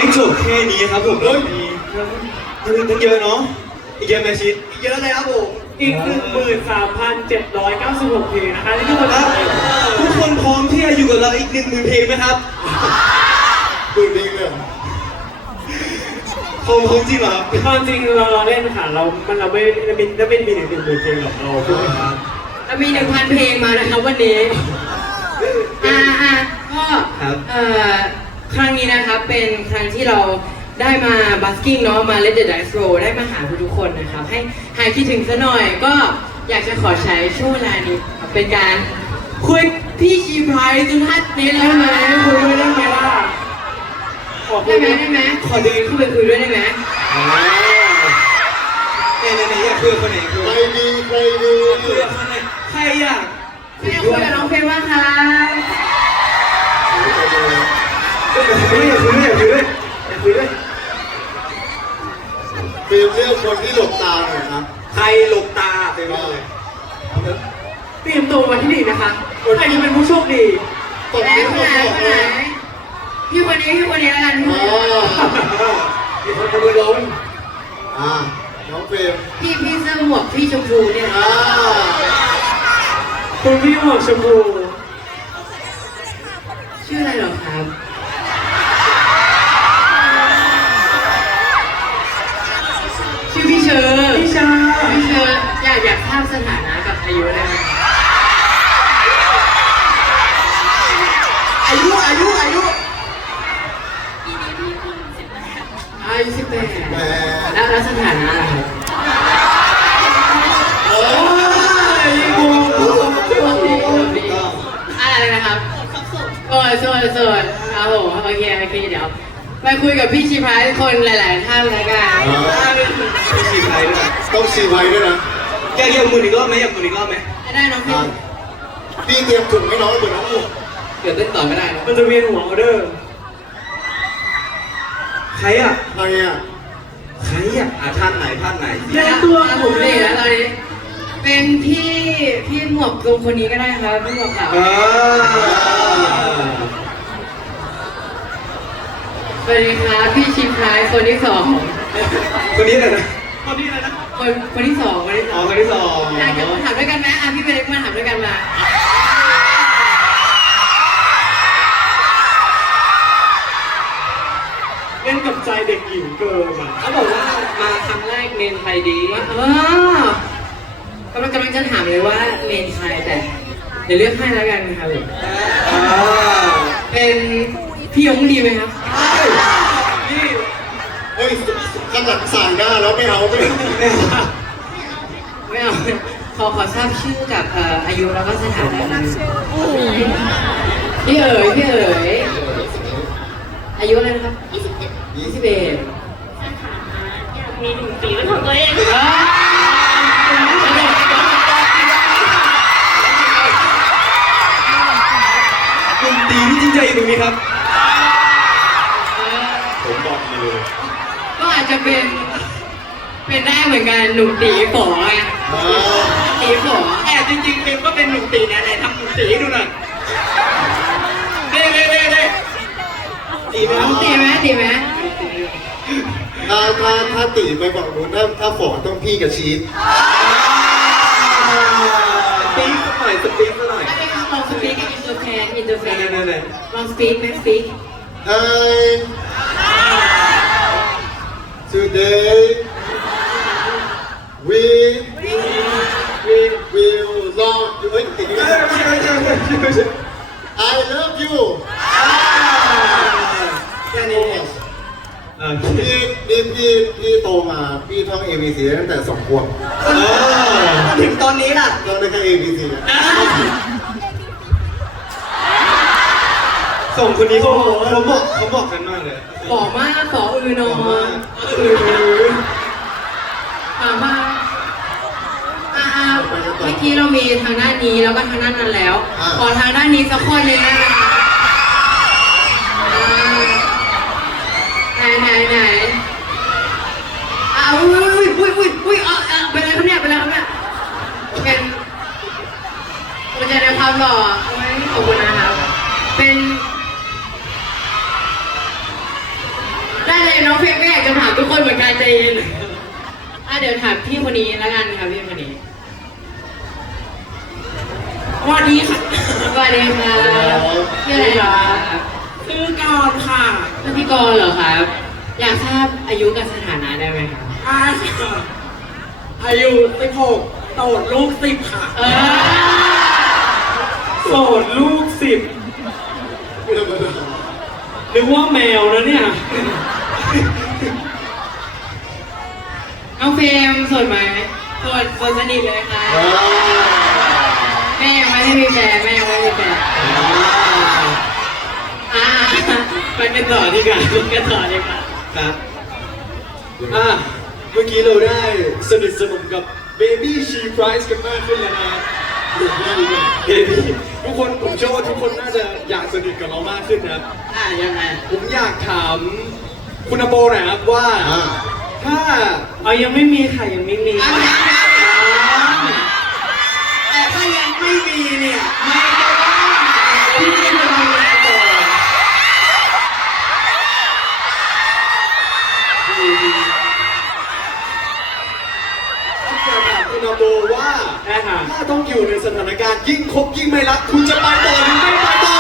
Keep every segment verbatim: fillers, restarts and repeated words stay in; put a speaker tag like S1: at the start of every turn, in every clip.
S1: ไม่จบแค่นี้ครับผมแล้วมียังตั้งเยอะเนาะอีกเยอะไหมชิดอีกเยอะเลยครับผม
S2: อีกหนึ่งหมื่นสามพันเจ็ดร้อยเก้าสิบหกเพลงนะคะที่ทุกคนครับ
S1: ทุกคนพร้อมที่จะอยู่กับเราอีกหนึ่งหมื่นเพลงไหมครับ
S3: ดูดีเลย
S1: พร้อมพร้อมจริงเหรอครับ
S2: ความจริงเราเราเล่นค่ะเรามันเราไม่ได้เป็นได้เป็นมีหนึ่งหนึ่งหมื่นเพลงหรอกเราพูดครับ
S4: มีหนึ่งพันเพลงมานะครับวันนี้อ่าอ่าก็เอ่อครั้งนี้นะครับเป็นครั้งที่เราได้มาบัสกิ้งเนาะมา Let the Dice Roll ได้มาหาทุกคนนะครับให้หายคิดถึงซะหน่อยก็อยากจะขอใช้ช่วงเวลานี้เป็นการคุยพี่ชีพายทุกท่านนี้เลยไหม
S2: คุยด้วยได้ไหมล่ะ
S4: ได้ไหมได้ไหมขอเดินเข้าไปคุยด้วยได้ไหม
S1: เนี่ยเนี่ยอยากคุยกับคนไหนคุย
S3: ใครดีใครดี
S1: คุยกับคนไหนใครอยาก
S4: ใครอยากคุยกับน้องเพลงบ้างคะ
S1: คุยอยากคุยด้วยอยากคุยด้วยอยากคุยด้วย
S3: ฟิล์มเลือกคนที่หลบตาหน่อยครับ
S1: ใครหลบตาไปเลย
S2: เตรียมตัวมาที่นี่นะคะใครจะเป็นผู้โชคดี
S4: ตบนิ้วคนไหนคนไหนพี่คนนี้พี่คนนี้แล้วกันพี่
S1: มีคนคนเดียวล้น
S3: อ่าน้องฟิล์ม
S4: พี่พี่เสื้อหมวกพี่ชมพูเนี่ย
S3: อ่า
S2: คุณพี่หมวกชมพู
S4: ชื่ออะไรหรอครับชื่อพี่เชอร์
S2: พี่เชอร์
S4: พี่เชอร์อยากอยากทราบสถานะกับอายุได้ไหม
S1: อายุอายุอายุ
S4: อายุสิบแปด
S3: แหม
S4: แล้วแล้วสถานะอะไรครับ
S3: โอ้
S4: ยโอ้อะไรนะครับโอ้ยโสดโสดครับผมโอเคโอเคเดี๋ยวไปคุยกับพี่ชีพายคนหลายๆท่านแล้วกัน
S1: พี่ชีพายด้วย
S3: ต้องชีไว้ด้วยนะ
S1: อยากอยากหมุนอีกรอบไหมอยากหมุนอีกรอบไหม
S4: ได้น้องพี่
S3: พี่เตรียมถุงให้น้องเหมือนน้องหมู
S1: เดี๋ยวเต้นต่อไม่ได้นะ
S2: มันจะเวียนหัวเด้อ
S1: ใครอ่ะ
S3: ใครอ่ะ
S1: ใครอ่ะอ่ะท่านไหนท่านไหน
S4: แล้ตัวผมเลยแล้วตอนนี้เป็นพี่พี่หมวกตรงคนนี้ก็ได้ครับพี่หมวกขาวสวัสดีครับพี่ชิมพายคนที่สอง
S1: คนนี้อะไรนะ
S2: คนนี้อะไรนะ
S4: คนคนที่สองคนที่สอง
S1: คนที่สอง
S4: อยากจะมาถามด้วยกันไหมอ่ะพี่เป็นเล็กมาถามด้วยกันมา
S2: เล่นกับใจเด็กหญิงเกินอ่ะ
S4: เขาบอกว่ามาครั้งแรกเมนไทยดีเออกำลังกำลังจะถามเลยว่าเมนไทยแต่เดี๋ยวเลือกให้แล้วกันครับผมเป็นพี่ยงดีไหมครับ
S3: พี่เฮ้ยขนาดสายหน้าแล้วไม่เอาไม่เอา
S4: ไม่เอาขอขอทราบชื่อกับอายุแล้วก็สถานะพี่เอ๋ยพี่เอ๋ยอายุอะไรนะครับยี่สิบเอ็ดยี่สิบเอ็ด
S5: สถานะอยากมีหนึ่งปีเป็นของตัวเอง
S1: ดนตรีที่จริงใจอยู่ตรงนี้ครับ
S3: ผมบอกเลย
S4: ก็อาจจะเป็นเป็นได้เหมือนกันหนุ่มตีฝอไงตีฝอ
S1: แต่จริงๆเป็นก็เป็นหนุ่มตีนะไหนทำหนุ่มตีให้ดูหน่อยเด้เด้เด้เด้
S4: ตีไหมตีไหมตีไหม
S3: ถ้าถ้าถ้าตีไปฝั่งนู้นถ้าถ้าฝอต้องพี่กับชีส
S1: ตีสักหน่อยสปีกสักหน่อย
S4: ลองสปีกอินเตอร์แฟนอินเตอร์แฟนลองสปีกไหมสปีก
S3: Hi today we we will love you เฮ้ยติดกัน I love you
S1: แค่นี้
S3: พี่พี่พี่พี่โตมาพี่ท่อง A B C ตั้งแต่สองขวบ
S1: ถึงตอนนี้ล่ะ
S3: ท่องได้แค่ A B C
S1: ส่งคนนี้เขาเขาบอกเขาบอกกันมากเลย
S4: บอกมากขออือนอนอือมามาอ่าเมื่อกี้เรามีทางด้านนี้แล้วก็ทางด้านนั้นแล้วขอทางด้านนี้สักคนนึงได้ไหมคะไหนไหนไหนอ่าอุ้ยอุ้ยอุ้ยอุ้ยเออเป็นอะไรครับเนี่ยเป็นอะไรครับเนี่ยเป็นมันจะได้ความหล่อขอบคุณนะครับเป็นได้เลยน้องเพลงก็อยากจะถามทุกคนเหมือนกันใจเย็นอ่ะเดี๋ยวถามพี่คนนี้แล้วกันครับพี่คนนี้
S1: สวัสดีค่ะ
S4: สวัสดีค่ะชื่ออะไรคะ
S1: ชื่อกรค่ะ
S4: ชื่อพี่กรณ์เหรอครับ อยากทราบอายุกับสถานะได้ไหมครับ
S1: อาค่ะอายุสิบหกโสดลูกสิบค่ะ
S4: เออ
S2: โสดลูกสิบนึกว่าแมวนะเนี่ย
S4: น้องเฟรมโสดไหมโสดโสดสนิทเลยค่ะแม่ยังไม่ให้มีแฟนแม่ยังไม่มีแฟนอ่าไปกันต่อดีกว่าไปกันต่อดีกว่า
S2: ครับอ่ะเมื่อกี้เราได้สนิทสนมกับ Baby She Price กันมากขึ้นแล้วนะเบบี้ทุกคนผมเชื่อว่าทุกคนน่าจะอยากสนิทกับเรามากขึ้นนะ
S4: อ่ายังไง
S2: ผมอยากถามคุณอโปหน่อยครับว่า
S3: อ่า
S2: ถ้าเอายังไม่มีค่ะยังไม่มี
S4: อ่ะยังยัง
S1: แต่ถ้ายังไม่มีเนี่ย
S4: ไม่ได้ว่าพี่จะทำงานต่อ
S2: จะถามคุณอโปว่า
S4: ได้ค่ะ
S2: ถ้าต้องอยู่ในสถานการณ์ยิ่งคบยิ่งไม่รักคุณจะไปต่อหรือไม่ไปต่อ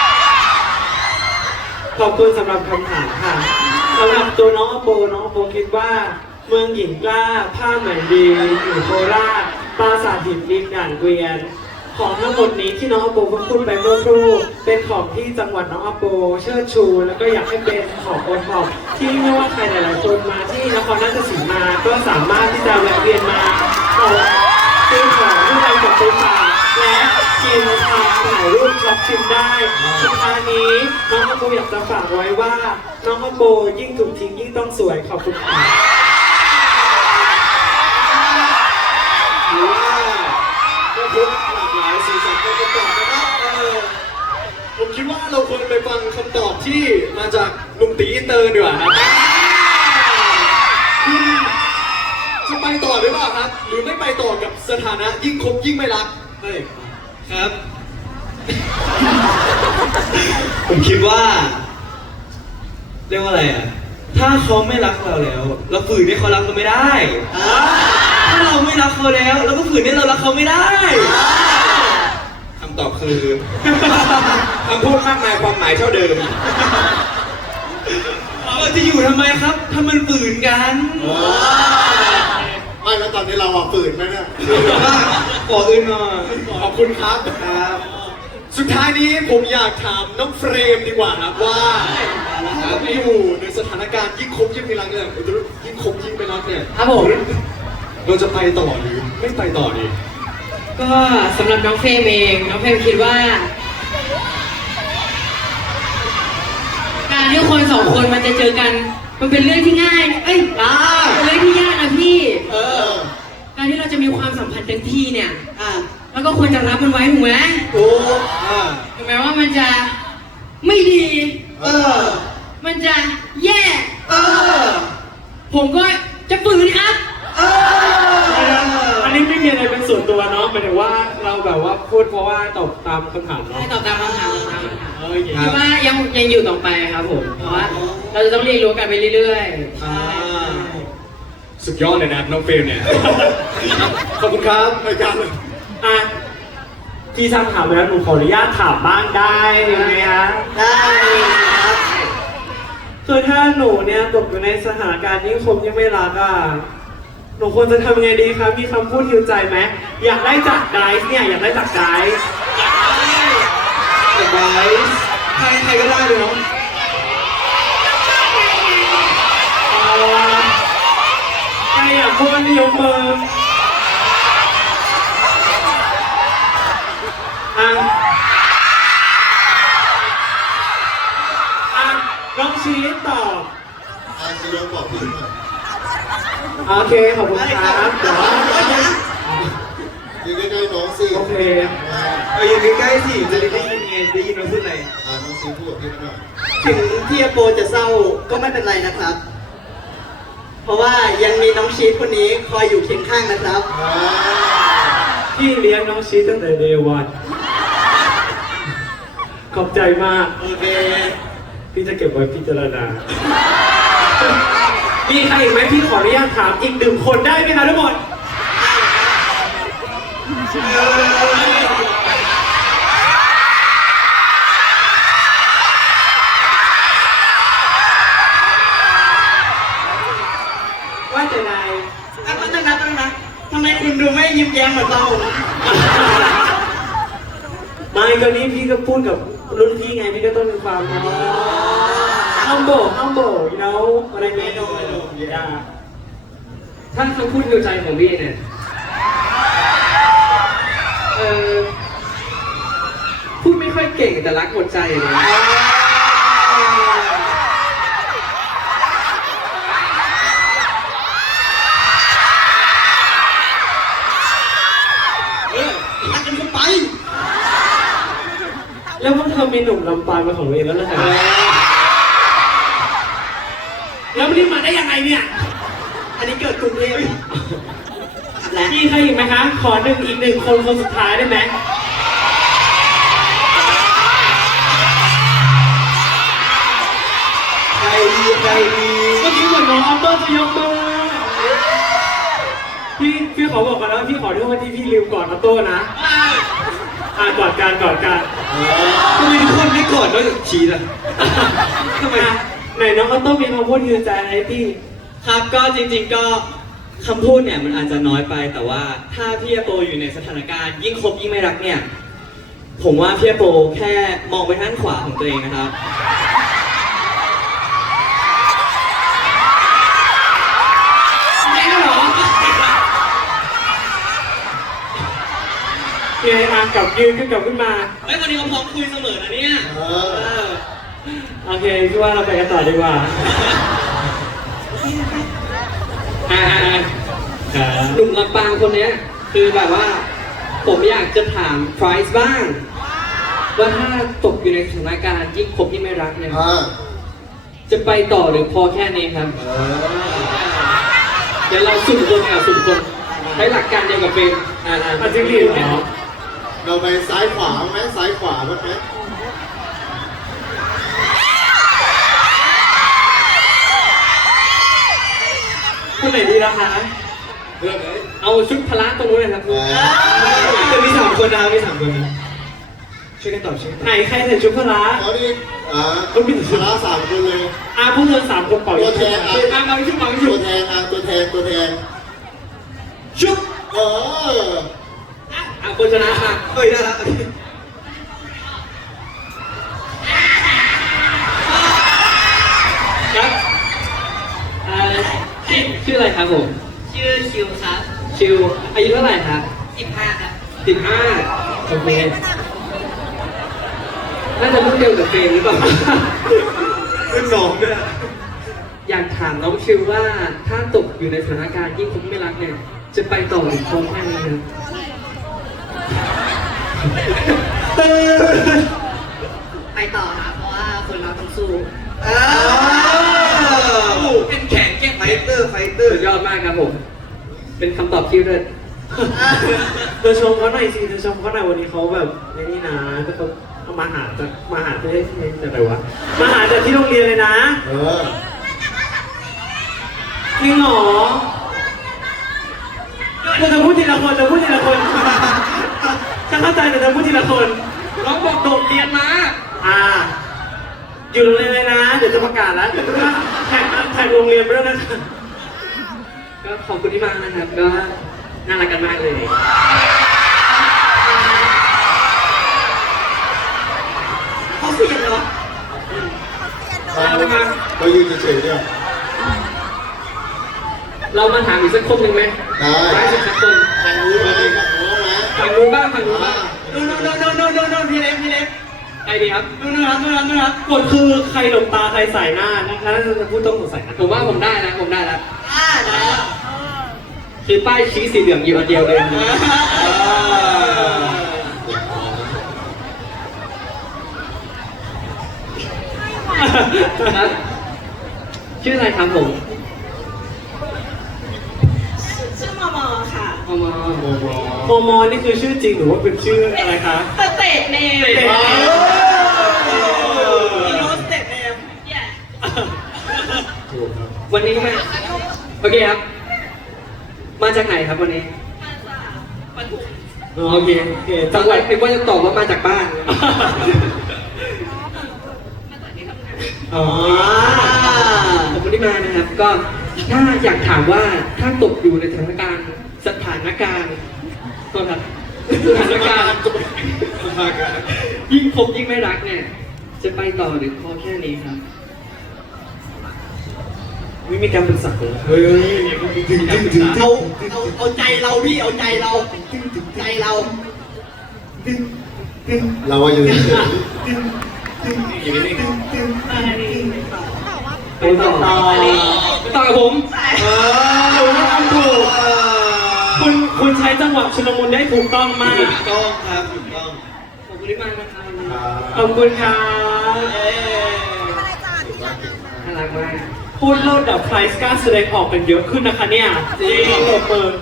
S6: ขอบคุณสำหรับคำถามค่ะสำหรับตัวน้องอโปน้องอโปคิดว่า เมืองหญิงกล้าผ้าไหมดีอยู่โคราชปราสาทหินดินด่านเกวียน ของทั้งหมดนี้ที่น้องอโปเพิ่งพูดไปเมื่อครู่เป็นของที่จังหวัดน้องอโปเชิดชู แล้วก็อยากให้เป็นของโอท็อปที่ไม่ว่าใครหลายๆคนมาที่นครราชสีมาก็สามารถที่จะแวะเวียนมาเอาซื้อของที่เราจะไปฝากและกินทานถ่ายรูปช็อปชิมได้สุดท้ายนี้น้องอโปอยากจะฝากไว้ว่า น้องอโปยิ่งถูกทิ้งยิ่งต้องสวยขอบคุณค่ะ
S2: หรือว่าก็พบหลากหลายสีสันในคำตอบนะครับเออผมคิดว่าเราควรไปฟังคำตอบที่มาจากหนุ่มตีอินเตอร์ดีกว่าครับคุณจะไปต่อหรือเปล่าครับ หรือไม่ไปต่อกับสถานะยิ่งคบยิ่งไม่รักเฮ้ยครับ
S7: ผมคิดว่า เรียกว่าอะไรอ่ะ ถ้าเขาไม่รักเราแล้ว เราฝืนให้เขารักเราไม่ได้ ถ้าเราไม่รักเขาแล้ว เราก็ฝืนให้เรารักเขาไม่ได้คำตอบคือ
S2: คำพูดมากมายความหมายเท่าเดิม
S7: เราจะอยู่ทำไมครับ ถ้ามันฝืนกัน
S3: ไม่แล้วตอนนี้เราอ่ะฝืนไหมเนี่ย
S7: ขออื่นมา
S2: ขอบคุณครับครับ สุดท้ายนี้ผมอยากถามน้องเฟรมดีกว่าครับว่าถ้าอยู่ในสถานการณ์ยิ่งคบยิ่งไม่รักเนี่ยยิ่งคบยิ่งไม่รักเนี่ย
S4: ครับผม
S2: เราจะไปต่อหรือไม่ไปต่อดี
S4: ก็สำหรับน้องเฟรมเองน้องเฟรมคิดว่า การที่คนสองคนมันจะเจอกัน มันเป็นเรื่องที่ง่าย เอ้ยเป็นเรื่องที่ยากนะพี่
S3: เออ
S4: การที่เราจะมีความสัมพันธ์เต็มที่เนี่ยแล้วก็ควรจะรับมันไว้ถูกไหม
S2: โอ้อ่า
S4: ถึงแม้ว่ามันจะไม่ดี
S3: เออ
S4: มันจะแย่
S3: เออ
S4: ผมก็จะฝืนครับ
S3: เออ
S6: อันนี้ไม่มีอะไรเป็นส่วนตัวเนาะหมายถึงว่าเราแบบว่าพูดเพราะว่าตอบตามคำถามเนาะ
S4: ให้ตอบตามคำถามตอบตามคำถาม
S6: โอเค
S4: คิดว่ายังยังอยู่ต่อไปครับผมเพราะว่าเราจะต้องเรียนรู้กันไปเรื่อยๆ
S2: อ่าสุดยอดเลยนะน้องเฟรมเนี่ย ขอบคุณครับรายการ
S6: อ่ะพี่ซังถามไปแล้วหนูขออนุญาตถามบ้างได้ไหมฮะ
S4: ได้ครับ
S6: คือถ้าหนูเนี่ยตกอยู่ในสถานการณ์ยิ่งคบยิ่งไม่รักอ่ะหนูควรจะทำยังไงดีครับมีคำพูดฮิวใจไหมอยากได้จากไดซ์เนี่ยอยากได้จากไดซ์
S7: แต่ไว้ใครใครก็ได้เลยเนาะ
S6: เอาล่ะใครอยากพูดยกมืออ่ะอ่ะน้องชีสตอบ
S3: อาซีโร่บอกพี่หน่อย
S6: โอเคขอบคุณครับเดี๋ยว
S3: ยืนใกล้ๆน้องสิ
S6: โอเค
S7: เอาอยู่ใกล้ๆสิจะได้ยินไงได้ยินเราพูดอะไร
S3: อ่าน้องซีพูดกับพี่หน่อย
S8: ถึงพี่อโปจะเศร้าก็ไม่เป็นไรนะครับ เพราะว่ายังมีน้องชีสคนนี้คอยอยู่เคียงข้างนะครับ
S3: อ่า
S6: พี่เลี้ยงน้องชีสตั้งแต่เดวันขอบใจมาก
S8: โอเค
S6: พี่จะเก็บไว้พิจารณามีใครอีกไหมพี่ขออนุญาตถามอีกหนึ่งคนได้ไหมคะทุกคนว่าแต่นาย
S8: อ่ะแป๊บนึงนะแป๊บนึงนะทำไมคุณดูไม่ยิ้มแย้มเหมือนเรา
S6: ไม่ก็นี้พี่ก็พูดกับรุ่นพี่ไงพี่ก็ต้องมีความ humble humble you know อะไรไม่รู้ไม่รู้อย่า
S4: ถ้าคำพูดฮิวใจของพี่เนี่ย เออพูดไม่ค่อยเก่งแต่รักหมดใจเลย
S8: รักกันเข้าไป
S6: แล้วพวกเธอมีหนุ่มลำปางเป็นของตัวเองแล้วเหรอคะแล้วมันนี่มาได้ยังไงเนี่ย
S8: อันนี้เกิดกรุงเทพและ
S6: พี่ใครอีกไหมคะ ขอหนึ่งอีกหนึ่งคนคนสุดท้ายได้ไหมใครดีใครดีเมื่อกี้เหมือนน้องอัมเบอร์จะยกมือพี่พี่ขอบอกก่อนนะพี่ขอโทษที่พี่ลืมกอดอัตโต้นะอ่ากอดการกอดการ
S7: ทำไมทุกคนไม่กอดนอกจากชีสอ่ะ
S6: ทำไมไหนน้องอัตโต้มีคำพูดยืนใจอะไรพี่
S7: ครับก็จริงๆก็คำพูดเนี่ยมันอาจจะน้อยไปแต่ว่าถ้าพี่โปอยู่ในสถานการณ์ยิ่งคบยิ่งไม่รักเนี่ยผมว่าพี่โปแค่มองไปทางขวาของตัวเองนะครับ
S6: ไม่ได้หรอเยอ่ะกลับยืนขึ้นกลับขึ้นมา
S7: เฮ้ยวันนี้เขาพร้อมคุยเสมอนะเนี่ย
S3: เออ
S6: โอเคพี่ว่าเราไปกันต่อดีกว่าอ่า
S4: หนุ่มลำปางคนเนี้ยคือแบบว่า ผมอยากจะถามไพรซ์บ้าง ว่าถ้าตกอยู่ในสถานการณ์ยิ่งคบยิ่งไม่รักเนี่ย
S3: อ่า
S4: จะไปต่อหรือพอแค่นี้ครับ
S3: เออ
S4: เดี๋ยวเราสุ่มคนกับสุ่มคนใช้หลักการเดียวกับเฟรมอ่า
S6: อาจริงดิเหรอ
S3: เราไปซ้ายขวาไหมซ้ายขวาบ้างไหม
S6: คนไหนดีล่ะคะ
S3: เลือกเลย
S4: เอาชุดพละตรงนู้นเลยครับ
S3: เออ
S7: จะมีสามคนนะมีสามคนนะช่วยกันตอบช่วยกันตอบ
S6: ไหนใครใส่ชุดพละ
S3: เขานี่อ่า
S6: ก็มี
S3: ชนะสามคนเลย
S6: อ่ะพวกเธอสามคนเป่า
S3: ตัวแทนอ่ะ
S6: อ่ะเราชุดบัง
S3: ตั
S6: ชุ
S3: ว
S6: ด
S3: แทนอ่ะตัวแทนตัวแทนชุบเออ
S4: อ่ะคนชนะค่ะ
S7: เฮ้ยได้ละ
S4: ครับเอ่อชื่อชื่ออะไรครับผม
S5: ชื่อชิวครับ
S4: ชิว อายุเท่าไหร่ครับ
S5: สิบห้าครับ
S4: สิบห้าโอเคน่าจะรุ่นเดียวกับเฟรมหรือเปล่า
S7: รุ่นน้องด้วย
S4: อยากถามน้องชิวว่าถ้าตกอยู่ในสถานการณ์ยิ่งคบไม่รักเนี่ย จะไปต่อหรือพอแค่นี้ครับ
S5: ไปต่อครับเพราะว่าคนเราต้องสู้
S7: เป็นแข็งแกร่งไฟเตอร์ไฟเตอร์
S4: สุดยอดมากครับผม เป็นคำตอบที่เลิศ
S6: เธอชมเขาหน่อยสิเธอชมเขาหน่อยวันนี้เขาแบบในนี่นะก็เขาเอามาหาจากมาหาที่ที่จากไหนวะมาหาจากที่โรงเรียนเลยนะ
S3: เออ
S6: จริงเหรอเธอจะพูดทีละคนเธอพูดทีละคนฉันเข้าใจแต่เธอพูดทีละคน
S4: น้องบอกโดดเรียนมา
S6: อ่า อยู่โรงเรียนเลยนะ เดี๋ยวจะประกาศแล้วเดี๋ยวจะแท็กแท็กโรงเรียนไปด้วยนะคะ
S4: ก็ขอบคุณที่มานะครับ ก็น่ารักกันมากเลย
S8: เขาเสียงเหรอ
S3: เราเรายืนเฉยๆเนี่ย
S4: เรามาถามอีกสักคนหนึ่งไหม
S3: ได้
S4: ได้สิสักคน
S3: ทางนู้นไหมทางนู้นไหม
S4: ฝั่งนู้นบ้างฝั่งนู้นบ้าง
S8: โน่นโน่นโน่นโน่นโน่นโน่นพี่เล็กพี่เล็ก
S4: ไอดีครับ
S8: โน่นโน่นครับโน่นครับโน่นครับ
S6: กฎคือใครหลบตาใครใส่หน้านะคะถ้าจะพูดต้องสงสัยนะ
S4: ผมว่าผมได้แล้วผมได้แล้ว
S8: อ่าได้แล้ว
S4: คือป้ายชี้สีเหลืองอยู่อันเดียวเลยครับชื่ออะไรครับผม
S5: ชื่อมอมอค่ะ
S4: เอามา
S3: โอ้โห
S6: โมโมนี่คือชื่อจริงหรือว่าเป็นชื่ออะไรคะ
S5: สเตทเนม
S6: เตะ
S8: มีโน้ตสเต็ปเนม
S5: yeah
S3: ถูกครับ
S4: วันนี้มาโอเคครับ มาจากไหนครับวันนี้
S6: อ๋อโอเคโอเค
S4: จังหวัดเป็นว่าจะตอบว่ามาจากบ้าน
S6: อ๋อ
S4: ขอบคุณที่มานะครับ ก็ถ้าอยากถามว่าถ้าตกอยู่ในสถานการณ์สถานการณ์ก็ครับสถานการณ์ยิ่งคบยิ่งไม่รักเนี่ย จะไปต่อหรือพอแค่นี้ครับ
S6: ไม่มีการปรึกษาเลย
S2: เฮ้ยถึงถึงถึง
S8: เอาเอาเอาใจเราพี่เอาใจเราใจเรา
S3: เราว่าอยู่เฉย
S6: ไปต่อต่อ
S4: ต่อกับผม
S6: เออคุณทำถูกคุณคุณใช้จังหวะชุลมุนได้ถูกต้องมาก
S7: ถูกต้องครับถูกต้อง
S4: ขอบคุณที่มานะครับ
S6: ขอบคุณครับ
S4: น่ารักมาก
S6: พูดเล่าดับไพรส์กล้าแสดงออกกันเยอะขึ้นนะคะเนี่ยจริงตบมือ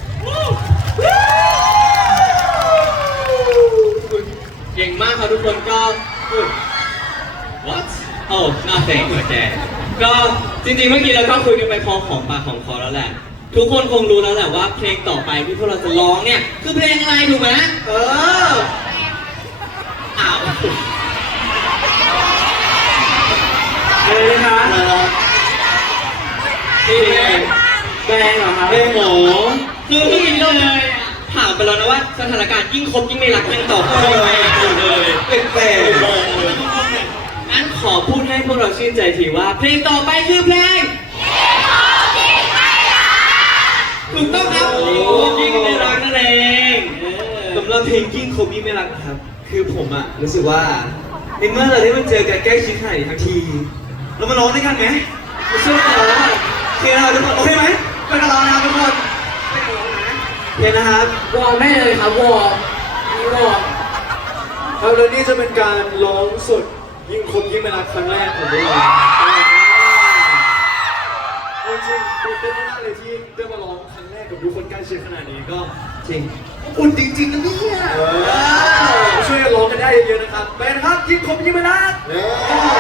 S7: เก่งมากครับทุกคนก็ what oh nothing โอเคก็จริงๆเมื่อกี้เราก็คุยกันไปพอของปากของคอแล้วแหละ ทุกคนคงรู้แล้วแหละว่าเพลงต่อไปที่พวกเราจะร้องเนี่ยคือเพลงอะไรถูกไหมเอออ้าว
S6: อะไรนะคะ
S7: นี่เพลง
S6: แบงเหรอครับ
S7: เพลงหมูคือเมื่อกี้เราถามไปแล้วนะว่าสถานการณ์ยิ่งคบยิ่งไม่รักยังตอบไม่ได้อยู่เลยเป็นแปลกงั้นขอพูดให้พวกเราชื่นใจทีว่าเพลงต่อไปคือเพลงถูกต้องครับยิ่งไม่รักนั่นเองสำหรับเพลงยิ่งคบยิ่งไม่รักนะครับ คือผมอะรู้สึกว่าในเมื่อเราได้มาเจอกันใกล้ชิดขนาดนี้ทั้งทีเรามาร้องด้วยกันไหมมาช่วยกันร้องโอเคนะครับทุกคนโอเคไหมไปกันร้องนะครับทุกคนโอเคนะครับ
S4: วอลไม่เลยครับวอลมีวอล
S2: ครับแล้วนี่จะเป็นการร้องสดยิ่งคมยิ่งไม่รักครั้งแรกของพวกเราจริงๆตื่นเต้นมากเลยที่ได้มาร้องครั้งแรกกับทุกคนใกล้ชิดขนาดนี้ก็จริงอุ่นจริงๆนะเนี่ยช่วยกันร้องกันได้เยอะๆนะครับไปนะครับยิ่งคมยิ่งไม่รัก